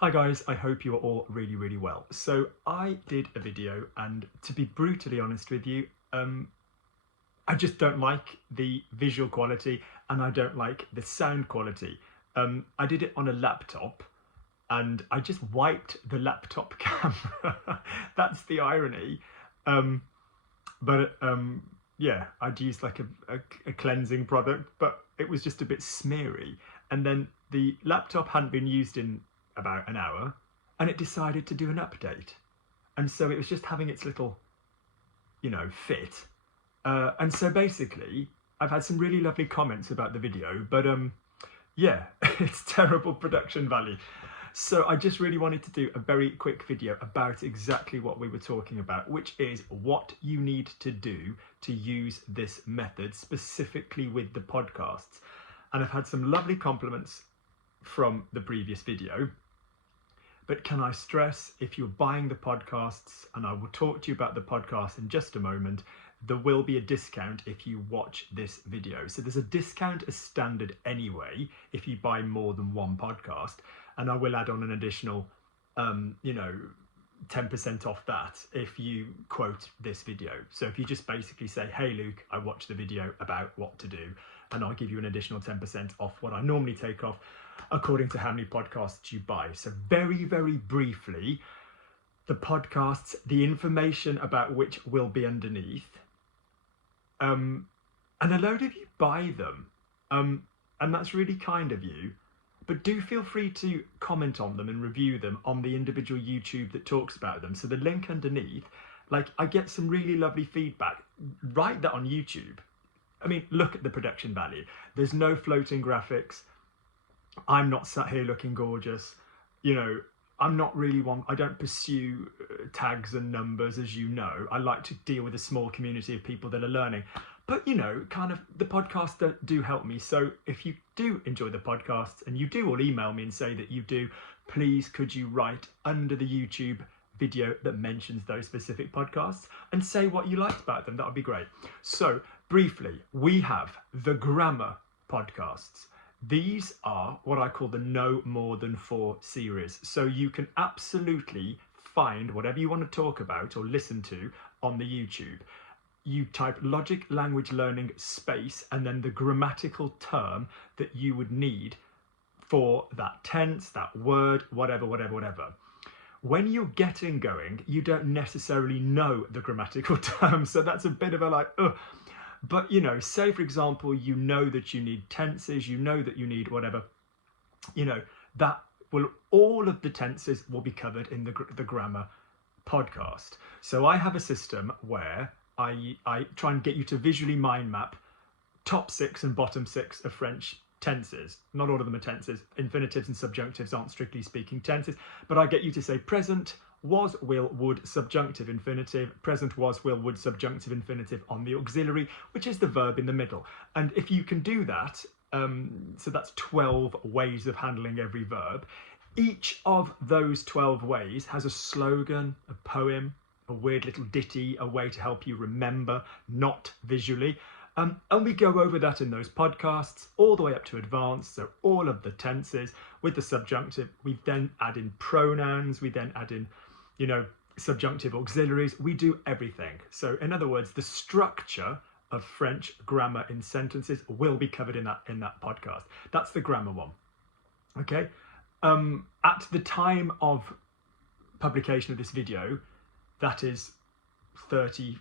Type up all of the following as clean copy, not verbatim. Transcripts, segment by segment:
Hi guys, I hope you are all really well. So I did a video, and to be brutally honest with you, I just don't like the visual quality and I don't like the sound quality. I did it on a laptop and I just wiped the laptop camera. That's the irony. Yeah, I'd used like a cleansing product, but it was just a bit smeary. And then the laptop hadn't been used in about an hour and it decided to do an update. And so it was just having its little, fit. And so basically, I've had some really lovely comments about the video, but yeah, it's terrible production value. So I just really wanted to do a very quick video about exactly what we were talking about, which is what you need to do to use this method specifically with the podcasts. And I've had some lovely compliments from the previous video. But can I stress, if you're buying the podcasts, and I will talk to you about the podcast in just a moment, there will be a discount if you watch this video. So there's a discount as standard anyway if you buy more than one podcast, and I will add on an additional 10% off that if you quote this video. So if you just basically say, hey Luke, I watched the video about what to do, and I'll give you an additional 10% off what I normally take off according to how many podcasts you buy. So very the podcasts, the information about which will be underneath, and a load of you buy them, and that's really kind of you, but do feel free to comment on them and review them on the individual YouTube that talks about them. So the link underneath, like, I get some really lovely feedback. Write that on YouTube. I mean, look at the production value. There's no floating graphics. I'm not sat here looking gorgeous. I'm not really one, I don't pursue tags and numbers, as you know. I like to deal with a small community of people that are learning. But, kind of the podcasts do help me. So if you do enjoy the podcasts and you do all email me and say that you do, please could you write under the YouTube video that mentions those specific podcasts and say what you liked about them. That would be great. So briefly, we have the grammar podcasts. These are what I call the No More Than 4 series. So you can absolutely find whatever you want to talk about or listen to on the YouTube. You type Logic Language Learning space and then the grammatical term that you would need for that tense, that word, whatever. When you're getting going, you don't necessarily know the grammatical term. So that's a bit of a like, ugh. But, say, for example, you know that you need tenses, you know that you need whatever, that will, all of the tenses will be covered in the grammar podcast. So I have a system where I try and get you to visually mind map top 6 and bottom 6 of French tenses. Not all of them are tenses. Infinitives and subjunctives aren't strictly speaking tenses, but I get you to say present, was, will, would, subjunctive infinitive, present, was, will, would, subjunctive infinitive on the auxiliary, which is the verb in the middle. And if you can do that, so that's 12 ways of handling every verb. Each of those 12 ways has a slogan, a poem, a weird little ditty, a way to help you remember, not visually. And we go over that in those podcasts all the way up to advanced. So all of the tenses with the subjunctive, we then add in pronouns, we then add in, subjunctive auxiliaries. We do everything. So in other words, the structure of French grammar in sentences will be covered in that podcast. That's the grammar one. Okay. At the time of publication of this video, that is 30,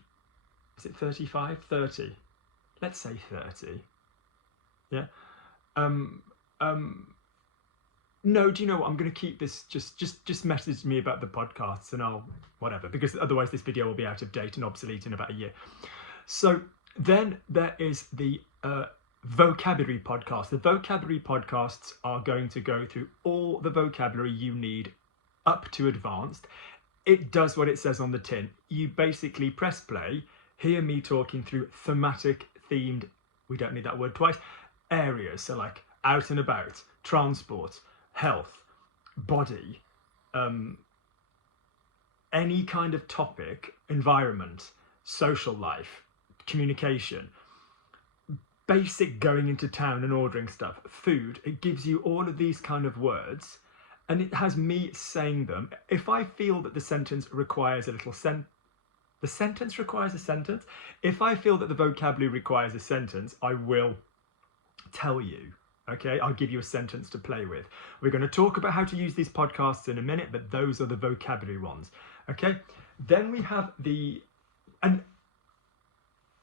is it 35? 30. Let's say 30. Yeah. No, do you know what? I'm going to keep this, just message me about the podcasts and I'll, whatever, because otherwise this video will be out of date and obsolete in about a year. So then there is the vocabulary podcast. The vocabulary podcasts are going to go through all the vocabulary you need up to advanced. It does what it says on the tin. You basically press play, hear me talking through thematic, themed, we don't need that word twice, areas. So like out and about, transport, health, body, any kind of topic, environment, social life, communication, basic going into town and ordering stuff, food. It gives you all of these kind of words and it has me saying them. If I feel that the sentence requires a little the sentence requires a sentence. If I feel that the vocabulary requires a sentence, I will tell you. Okay, I'll give you a sentence to play with. We're going to talk about how to use these podcasts in a minute, but those are the vocabulary ones. Okay, then we have and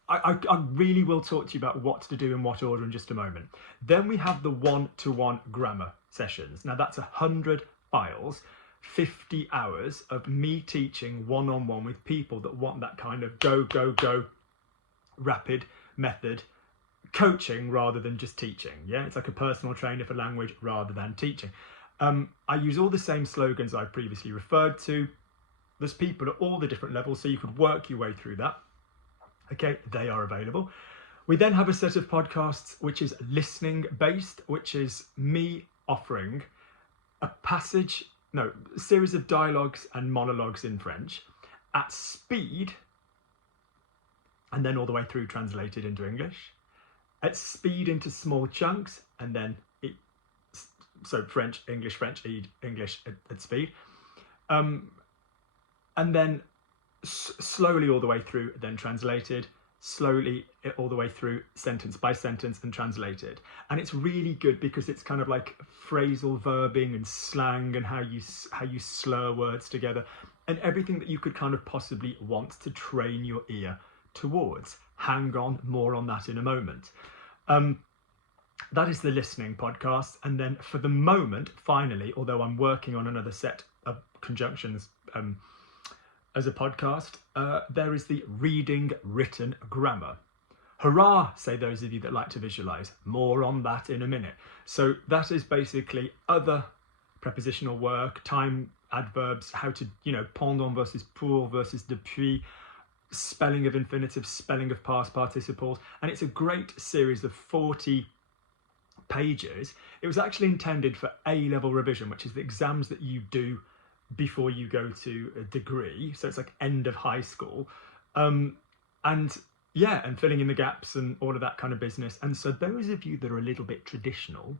I really will talk to you about what to do in what order in just a moment. Then we have the one-to-one grammar sessions. Now that's 100 files, 50 hours of me teaching one-on-one with people that want that kind of go rapid method coaching rather than just teaching. Yeah, it's like a personal trainer for language rather than teaching. I use all the same slogans I previously referred to. There's people at all the different levels, so you could work your way through that. Okay, they are available. We then have a set of podcasts which is listening based, which is me offering a series of dialogues and monologues in French at speed, and then all the way through translated into English, at speed into small chunks, and then so French, English, English at speed, and then slowly all the way through, then translated, slowly all the way through, sentence by sentence, and translated. And it's really good because it's kind of like phrasal verbing and slang and how you slur words together and everything that you could kind of possibly want to train your ear towards. Hang on, more on that in a moment. That is the listening podcast. And then for the moment, finally, although I'm working on another set of conjunctions as a podcast, there is the reading written grammar. Hurrah, say those of you that like to visualize. More on that in a minute. So that is basically other prepositional work, time adverbs, how to, pendant versus pour versus depuis, spelling of infinitive, spelling of past participles. And it's a great series of 40 pages. It was actually intended for A-level revision, which is the exams that you do before you go to a degree, so it's like end of high school, and filling in the gaps and all of that kind of business. And so those of you that are a little bit traditional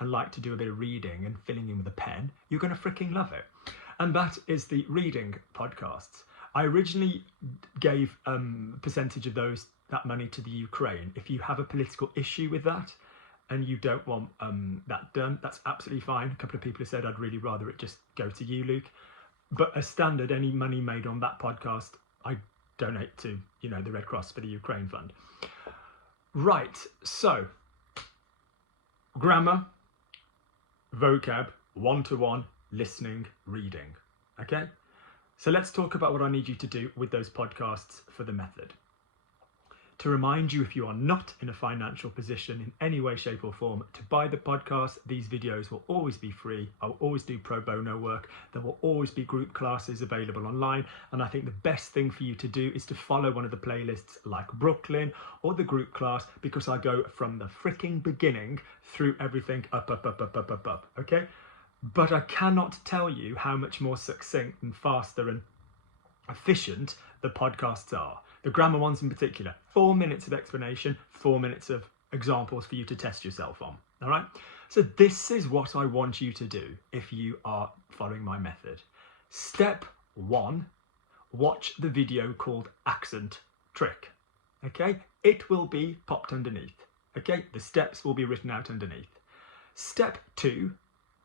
and like to do a bit of reading and filling in with a pen, you're going to freaking love it. And that is the reading podcasts. I originally gave a percentage of that money to the Ukraine. If you have a political issue with that and you don't want that done, that's absolutely fine. A couple of people have said I'd really rather it just go to you, Luke. But as standard, any money made on that podcast, I donate to, the Red Cross for the Ukraine Fund. Right, so grammar, vocab, one-to-one, listening, reading. Okay? So let's talk about what I need you to do with those podcasts for the method. To remind you, if you are not in a financial position in any way, shape or form to buy the podcast, these videos will always be free. I'll always do pro bono work. There will always be group classes available online. And I think the best thing for you to do is to follow one of the playlists like Brooklyn or the group class, because I go from the freaking beginning through everything up. Okay? But I cannot tell you how much more succinct and faster and efficient the podcasts are. The grammar ones in particular, 4 minutes of explanation, 4 minutes of examples for you to test yourself on. All right. So this is what I want you to do if you are following my method. Step 1, watch the video called Accent Trick. Okay. It will be popped underneath. Okay. The steps will be written out underneath. Step 2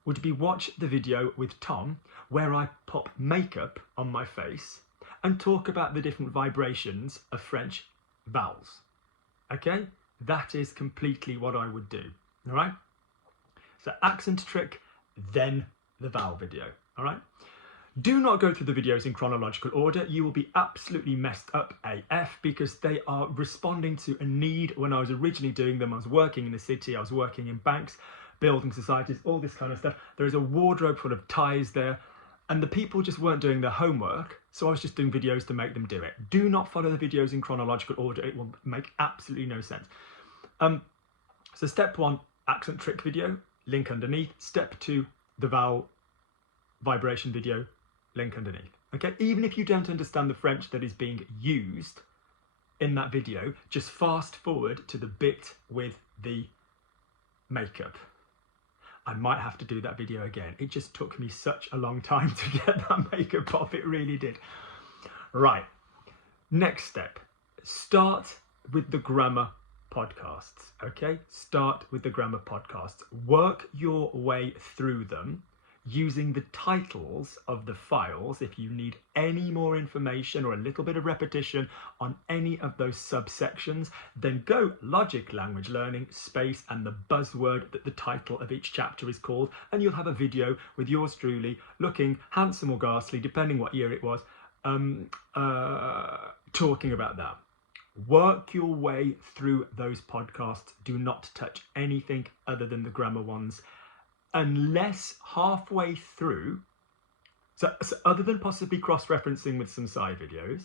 would be watch the video with Tom where I pop makeup on my face and talk about the different vibrations of French vowels. Okay? That is completely what I would do. All right? So accent trick, then the vowel video. All right? Do not go through the videos in chronological order. You will be absolutely messed up AF because they are responding to a need. When I was originally doing them, I was working in the city, I was working in banks, building societies, all this kind of stuff. There is a wardrobe full of ties there. And the people just weren't doing their homework, so I was just doing videos to make them do it. Do not follow the videos in chronological order. It will make absolutely no sense. So step 1, accent trick video, link underneath. Step 2, the vowel vibration video, link underneath. Okay, even if you don't understand the French that is being used in that video, just fast forward to the bit with the makeup. I might have to do that video again. It just took me such a long time to get that makeup off. It really did. Right. Next step. Start with the grammar podcasts. Okay? Start with the grammar podcasts. Work your way through them using the titles of the files if you need any more information or a little bit of repetition on any of those subsections. Then go Logic Language Learning space and the buzzword that the title of each chapter is called, and you'll have a video with yours truly looking handsome or ghastly, depending what year it was, talking about that. Work your way through those podcasts. Do not touch anything other than the grammar ones. Unless halfway through, so other than possibly cross-referencing with some side videos,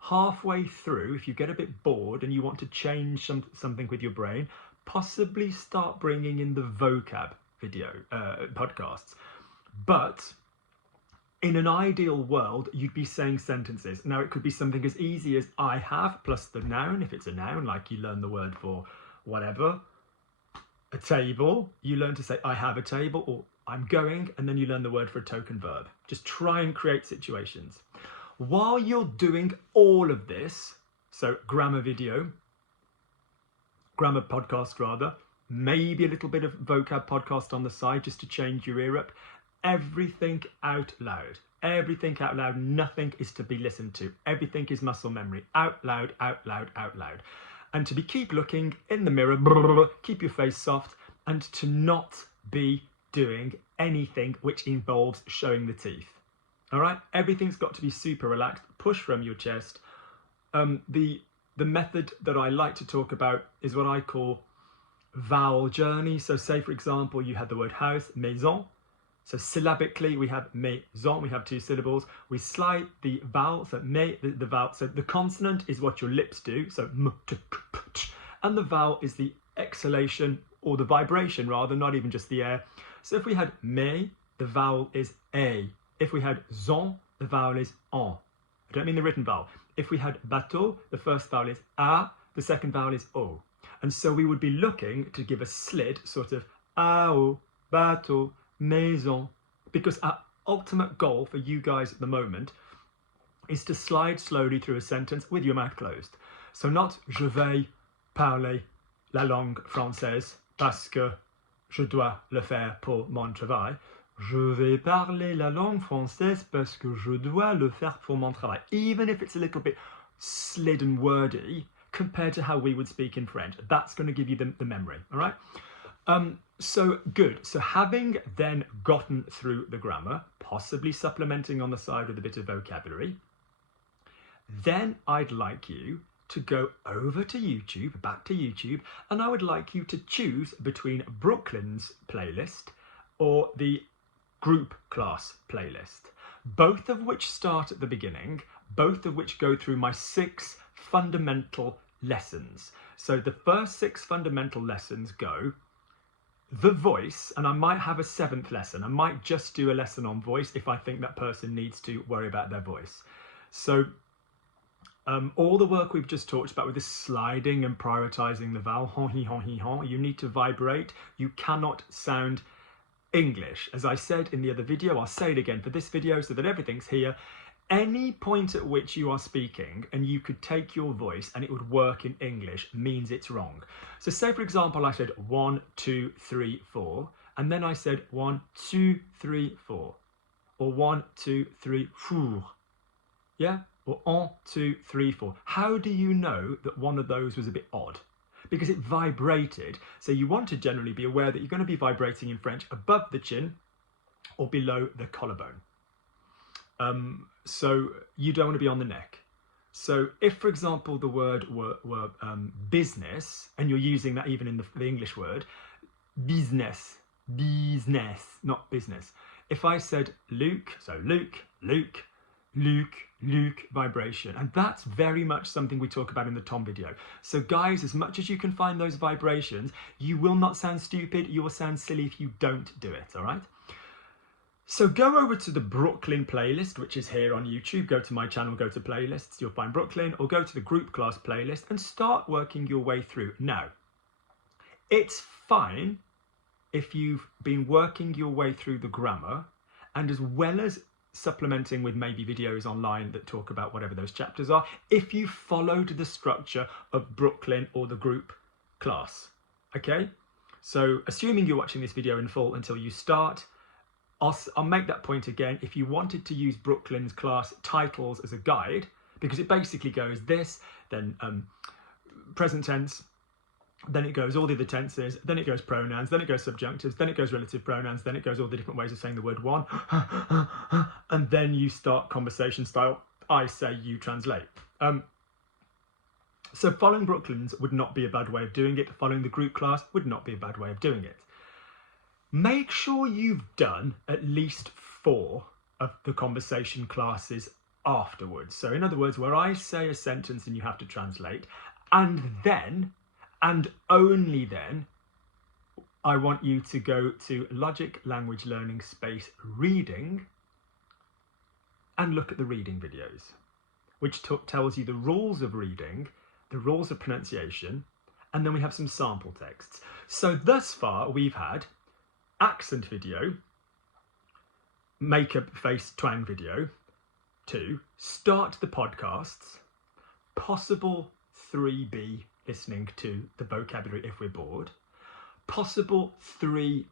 halfway through, if you get a bit bored and you want to change something with your brain, possibly start bringing in the vocab video podcasts. But in an ideal world, you'd be saying sentences. Now, it could be something as easy as I have plus the noun, if it's a noun, like you learn the word for whatever. A table, you learn to say I have a table, or I'm going, and then you learn the word for a token verb. Just try and create situations. While you're doing all of this, so grammar video, grammar podcast rather, maybe a little bit of vocab podcast on the side just to change your ear up, everything out loud. Everything out loud. Nothing is to be listened to. Everything is muscle memory. Out loud, out loud, out loud. And to keep looking in the mirror, keep your face soft, and to not be doing anything which involves showing the teeth. All right? Everything's got to be super relaxed. Push from your chest. The method that I like to talk about is what I call Vowel Journey. So say, for example, you had the word house, maison. So syllabically, we have maison, we have 2 syllables. We slide the vowel, so the vowel, so the consonant is what your lips do, so m, t, k, p, ch, and the vowel is the exhalation, or the vibration rather, not even just the air. So if we had me, the vowel is a. If we had zon, the vowel is en. I don't mean the written vowel. If we had bateau, the first vowel is a, the second vowel is o. And so we would be looking to give a slid, sort of ao, bateau, maison, because our ultimate goal for you guys at the moment is to slide slowly through a sentence with your mouth closed. So not je vais parler la langue française parce que je dois le faire pour mon travail. Je vais parler la langue française parce que je dois le faire pour mon travail. Even if it's a little bit slid and wordy compared to how we would speak in French, that's going to give you the memory, all right? So good. So having then gotten through the grammar, possibly supplementing on the side with a bit of vocabulary, then I'd like you to go over to YouTube, back to YouTube, and I would like you to choose between Brooklyn's playlist or the group class playlist, both of which start at the beginning, both of which go through my 6 fundamental lessons. So the first 6 fundamental lessons go the voice, and I might have a 7th lesson. I might just do a lesson on voice if I think that person needs to worry about their voice. So all the work we've just talked about with this sliding and prioritizing the vowel, hon, he, hon, he, hon, you need to vibrate. You cannot sound English. As I said in the other video, I'll say it again for this video so that everything's here. Any point at which you are speaking and you could take your voice and it would work in English means it's wrong. So say, for example, I said 1, 2, 3, 4, and then I said 1, 2, 3, 4, or 1, 2, 3, 4, yeah, or 1, 2, 3, 4. How do you know that one of those was a bit odd? Because it vibrated. So you want to generally be aware that you're going to be vibrating in French above the chin or below the collarbone. So you don't want to be on the neck. So if, for example, the word were business, and you're using that even in the English word, business, not business. If I said Luke, so Luke, Luke, Luke, Luke, vibration. And that's very much something we talk about in the Tom video. So guys, as much as you can find those vibrations, you will not sound stupid, you will sound silly if you don't do it, all right? So go over to the Brooklyn playlist, which is here on YouTube. Go to my channel, go to playlists, you'll find Brooklyn, or go to the group class playlist and start working your way through. Now, it's fine if you've been working your way through the grammar, and as well as supplementing with maybe videos online that talk about whatever those chapters are, if you followed the structure of Brooklyn or the group class. Okay, so assuming you're watching this video in full until you start, I'll make that point again. If you wanted to use Brooklyn's class titles as a guide, because it basically goes this, then present tense, then it goes all the other tenses, then it goes pronouns, then it goes subjunctives, then it goes relative pronouns, then it goes all the different ways of saying the word one, and then you start conversation style, I say, you translate. So following Brooklyn's would not be a bad way of doing it. Following the group class would not be a bad way of doing it. Make sure you've done at least 4 of the conversation classes afterwards. So in other words, where I say a sentence and you have to translate, and then, and only then, I want you to go to Logic Language Learning space reading and look at the reading videos, which tells you the rules of reading, the rules of pronunciation, and then we have some sample texts. So thus far we've had accent video, make a face twang video, 2, start the podcasts, possible 3B listening to the vocabulary if we're bored, possible 3C,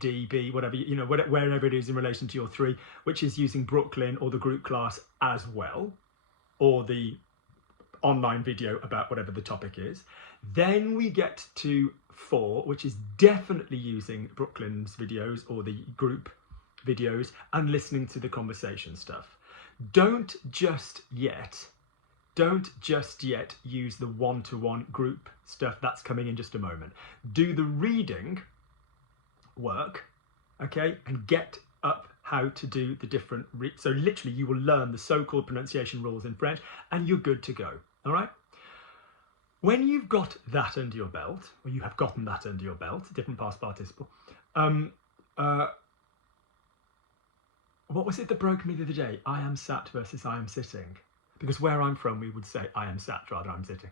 D, B, whatever, you know, wherever it is in relation to your 3, which is using Brooklyn or the group class as well, or the online video about whatever the topic is. Then we get to 4, which is definitely using Brooklyn's videos or the group videos and listening to the conversation stuff. Don't just yet use the one-to-one group stuff. That's coming in just a moment. Do the reading work, okay, and get up how to do the different, so literally you will learn the so-called pronunciation rules in French and you're good to go, all right? When you've got that under your belt, or you have gotten that under your belt, different past participle, what was it that broke me the other day? I am sat versus I am sitting. Because where I'm from, we would say I am sat rather I'm sitting.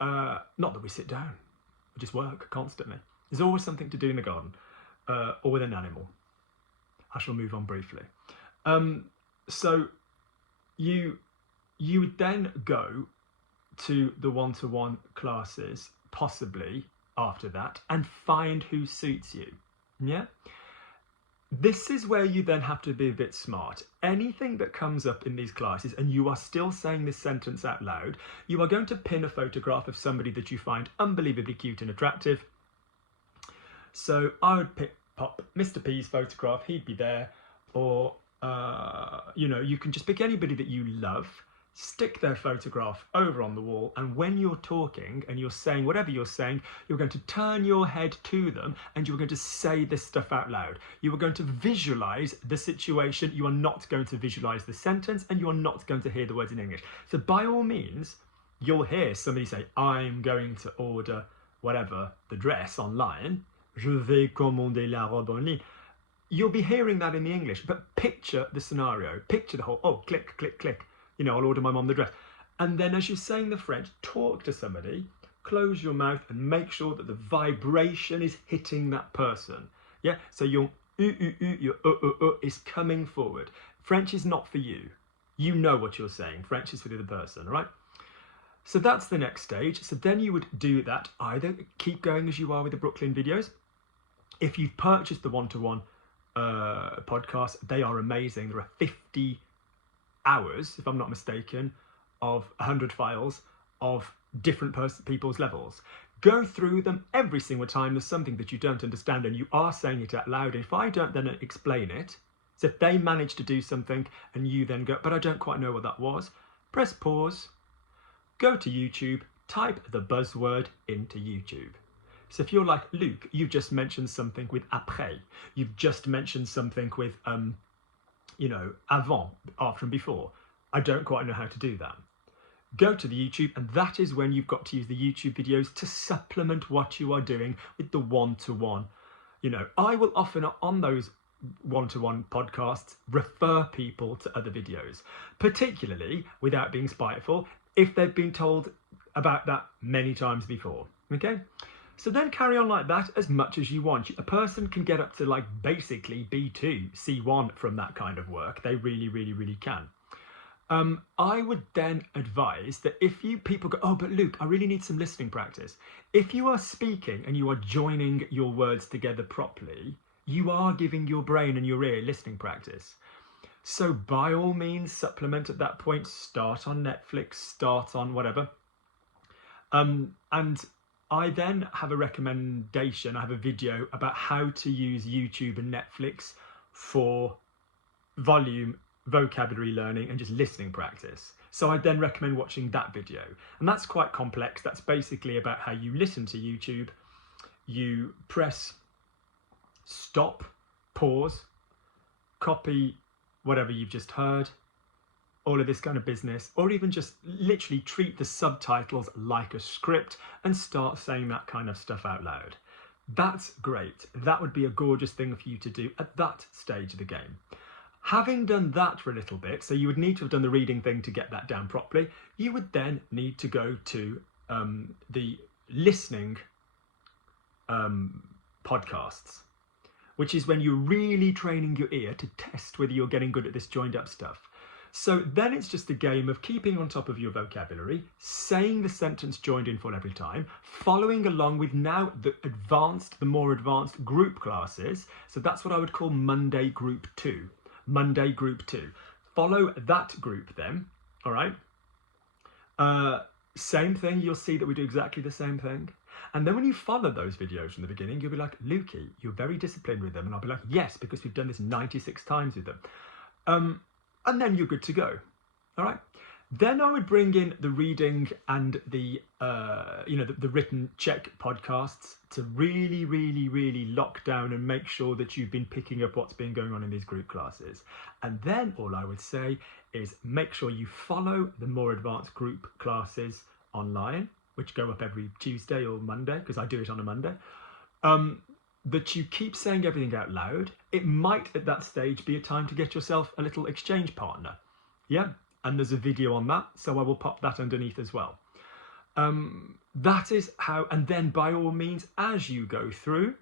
Not that we sit down, we just work constantly. There's always something to do in the garden or with an animal. I shall move on briefly. So you would then go to the one-to-one classes, possibly after that, and find who suits you. Yeah? This is where you then have to be a bit smart. Anything that comes up in these classes and you are still saying this sentence out loud, you are going to pin a photograph of somebody that you find unbelievably cute and attractive. So I would pop Mr. P's photograph, he'd be there, or you know, you can just pick anybody that you love, stick their photograph over on the wall, and when you're talking and you're saying whatever you're saying, you're going to turn your head to them and you're going to say this stuff out loud. You are going to visualize the situation. You are not going to visualize the sentence, and you are not going to hear the words in English. So by all means, you'll hear somebody say, I'm going to order whatever, the dress online. Je vais commander la robe en ligne. You'll be hearing that in the English, but picture the scenario. Picture the whole, oh, click, click, click. You know, I'll order my mum the dress. And then as you're saying the French, talk to somebody, close your mouth and make sure that the vibration is hitting that person. Yeah, so your your is coming forward. French is not for you. You know what you're saying. French is for the other person, all right? So that's the next stage. So then you would do that, either keep going as you are with the Brooklyn videos. If you've purchased the one-to-one podcast, they are amazing. There are 50 hours, if I'm not mistaken, of 100 files of different people's levels. Go through them every single time there's something that you don't understand and you are saying it out loud. If I don't then explain it, so if they manage to do something and you then go, but I don't quite know what that was, press pause, go to YouTube, type the buzzword into YouTube. So if you're like, Luke, you've just mentioned something with après, you've just mentioned something with you know, avant, after and before. I don't quite know how to do that. Go to the YouTube, and that is when you've got to use the YouTube videos to supplement what you are doing with the one-to-one. You know, I will often, on those one-to-one podcasts, refer people to other videos, particularly, without being spiteful, if they've been told about that many times before, okay? So then carry on like that as much as you want. A person can get up to like basically B2, C1 from that kind of work. They really, really, really can. I would then advise that if people go, oh, but Luke, I really need some listening practice. If you are speaking and you are joining your words together properly, you are giving your brain and your ear listening practice. So by all means, supplement at that point, start on Netflix, start on whatever. And I then have a recommendation, I have a video about how to use YouTube and Netflix for volume, vocabulary learning and just listening practice. So I then recommend watching that video. And that's quite complex. That's basically about how you listen to YouTube. You press stop, pause, copy whatever you've just heard, all of this kind of business, or even just literally treat the subtitles like a script and start saying that kind of stuff out loud. That's great. That would be a gorgeous thing for you to do at that stage of the game. Having done that for a little bit, so you would need to have done the reading thing to get that down properly, you would then need to go to the listening podcasts, which is when you're really training your ear to test whether you're getting good at this joined up stuff. So then it's just a game of keeping on top of your vocabulary, saying the sentence joined in full every time, following along with now the more advanced group classes. So that's what I would call Monday Group 2. Monday Group 2. Follow that group then, all right? Same thing, you'll see that we do exactly the same thing. And then when you follow those videos from the beginning, you'll be like, Lukey, you're very disciplined with them. And I'll be like, yes, because we've done this 96 times with them. And then you're good to go. All right. Then I would bring in the reading and the written check podcasts to really, really, really lock down and make sure that you've been picking up what's been going on in these group classes. And then all I would say is make sure you follow the more advanced group classes online, which go up every Tuesday or Monday, because I do it on a Monday. That you keep saying everything out loud. It might at that stage be a time to get yourself a little exchange partner. Yeah, and there's a video on that, so I will pop that underneath as well. That is how, and then by all means, as you go through,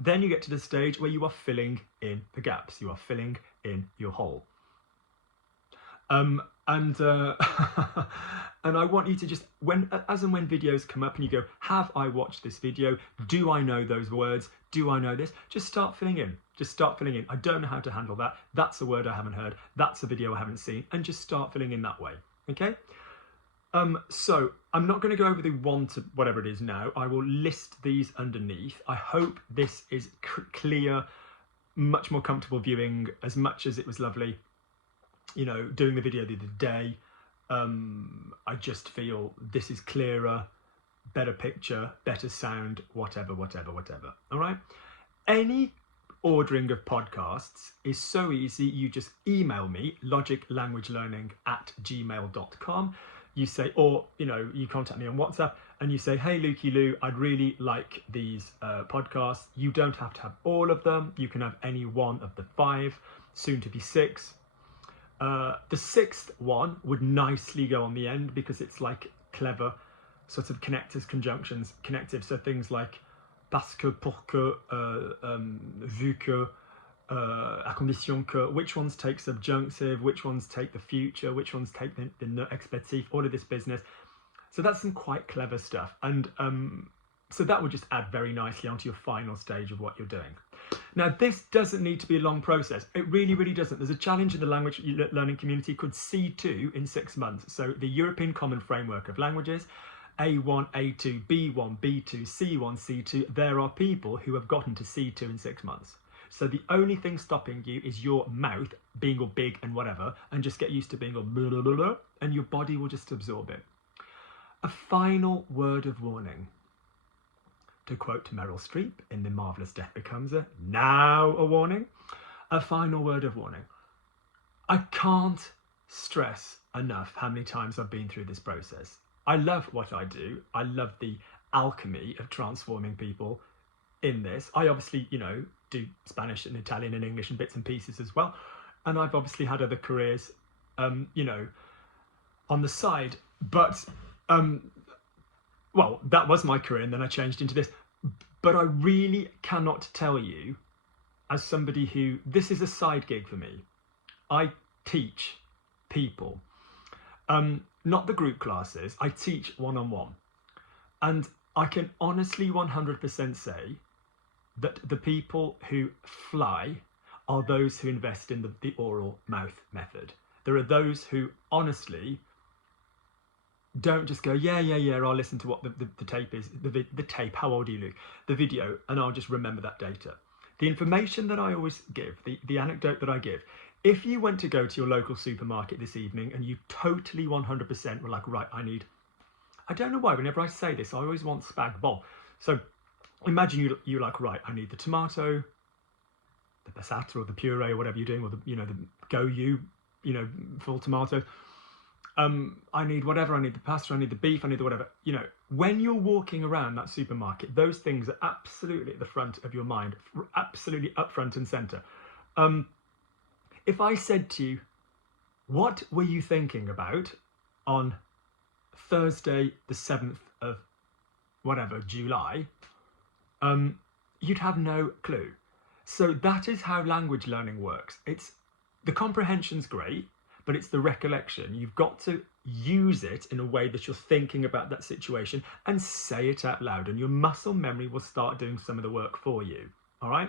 then you get to the stage where you are filling in the gaps. You are filling in your hole. And I want you to just, as and when videos come up and you go, have I watched this video? Do I know those words? Do I know this? Just start filling in. Just start filling in. I don't know how to handle that. That's a word I haven't heard. That's a video I haven't seen. And just start filling in that way. Okay? So I'm not going to go over the one to whatever it is now. I will list these underneath. I hope this is clear, much more comfortable viewing, as much as it was lovely, you know, doing the video the other day. I just feel this is clearer, better picture, better sound, whatever. All right. Any ordering of podcasts is so easy. You just email me, logiclanguagelearning@gmail.com. You say, or, you know, you contact me on WhatsApp and you say, hey, Lukey Lou, I'd really like these podcasts. You don't have to have all of them. You can have any one of the 5, soon to be 6. The 6th one would nicely go on the end because it's like clever sort of connectors, conjunctions, connective. So things like parce que, pour que, vu que, à condition que, which ones take subjunctive, which ones take the future, which ones take the expletive, all of this business. So that's some quite clever stuff. And so that would just add very nicely onto your final stage of what you're doing. Now, this doesn't need to be a long process. It really, really doesn't. There's a challenge in the language learning community called C2 in 6 months. So the European Common Framework of Languages, A1, A2, B1, B2, C1, C2. There are people who have gotten to C2 in 6 months. So the only thing stopping you is your mouth being all big and whatever, and just get used to being all blah, blah, blah, blah, and your body will just absorb it. A final word of warning. To quote Meryl Streep in The Marvelous Death Becomes Her, now a warning. A final word of warning. I can't stress enough how many times I've been through this process. I love what I do. I love the alchemy of transforming people in this. I obviously, you know, do Spanish and Italian and English and bits and pieces as well. And I've obviously had other careers, you know, on the side. But well, that was my career and then I changed into this. But I really cannot tell you, as somebody who, this is a side gig for me. I teach people, not the group classes, I teach one-on-one. And I can honestly 100% say that the people who fly are those who invest in the oral mouth method. There are those who honestly don't just go, yeah, I'll listen to what the tape is, the tape, how old are you, Luke? The video, and I'll just remember that data. The information that I always give, the anecdote that I give, if you went to go to your local supermarket this evening and you totally 100% were like, right, I don't know why, whenever I say this, I always want spag bol. So imagine you're like, right, I need the tomato, the passata or the puree or whatever you're doing, or the bYou, full tomato. I need whatever, I need the pasta, I need the beef, I need the whatever. When you're walking around that supermarket, those things are absolutely at the front of your mind, absolutely up front and center. If I said to you, what were you thinking about on Thursday, the 7th of whatever, July, you'd have no clue. So that is how language learning works. The comprehension's great, but it's the recollection. You've got to use it in a way that you're thinking about that situation and say it out loud, and your muscle memory will start doing some of the work for you. All right?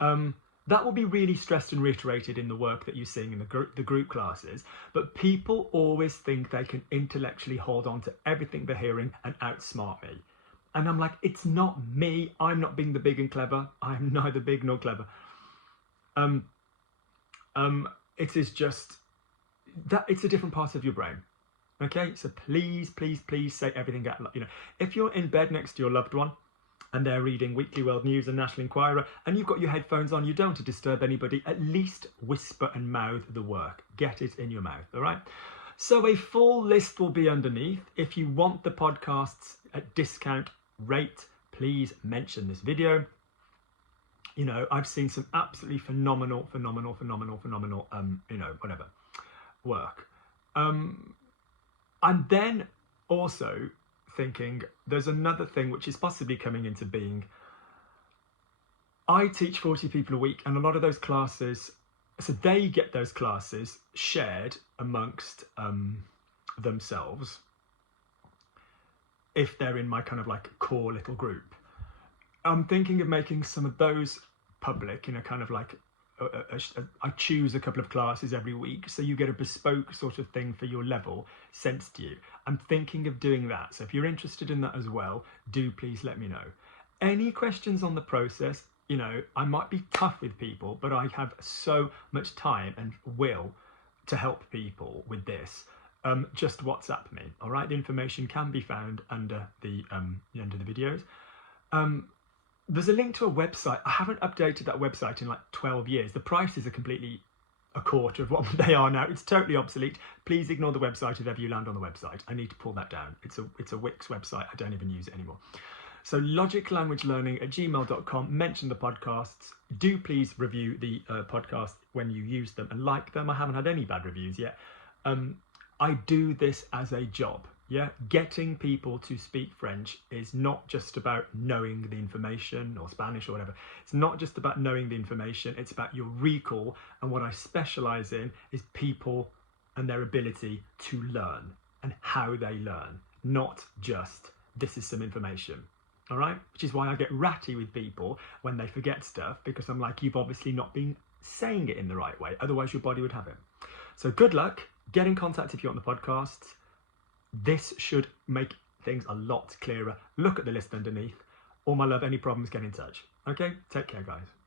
That will be really stressed and reiterated in the work that you're seeing in the group classes, but people always think they can intellectually hold on to everything they're hearing and outsmart me. And I'm like, it's not me. I'm not being the big and clever. I'm neither big nor clever. It is just that it's a different part of your brain. Okay, so please say everything out loud. If you're in bed next to your loved one and they're reading Weekly World News and National Enquirer and you've got your headphones on, you don't want to disturb anybody, at least whisper and mouth the work. Get it in your mouth, all right? So a full list will be underneath. If you want the podcasts at discount rate, please mention this video. I've seen some absolutely phenomenal whatever work. And then also thinking there's another thing which is possibly coming into being. I teach 40 people a week, and a lot of those classes, so they get those classes shared amongst themselves if they're in my kind of like core little group. I'm thinking of making some of those public, kind of like I choose a couple of classes every week, so you get a bespoke sort of thing for your level sent to you. I'm thinking of doing that, so if you're interested in that as well, do please let me know. Any questions on the process? I might be tough with people, but I have so much time and will to help people with this. Just WhatsApp me, all right? The information can be found under the videos. There's a link to a website. I haven't updated that website in like 12 years. The prices are completely a quarter of what they are now. It's totally obsolete. Please ignore the website if ever you land on the website. I need to pull that down. It's a Wix website. I don't even use it anymore. So logiclanguagelearning@gmail.com. Mention the podcasts. Do please review the podcast when you use them and like them. I haven't had any bad reviews yet. I do this as a job. Yeah, getting people to speak French is not just about knowing the information, or Spanish or whatever. It's not just about knowing the information, it's about your recall. And what I specialize in is people and their ability to learn and how they learn, not just this is some information. All right, which is why I get ratty with people when they forget stuff, because I'm like, you've obviously not been saying it in the right way, otherwise your body would have it. So good luck. Get in contact if you want the podcasts. This should make things a lot clearer. Look at the list underneath. All my love, any problems, get in touch. Okay, take care, guys.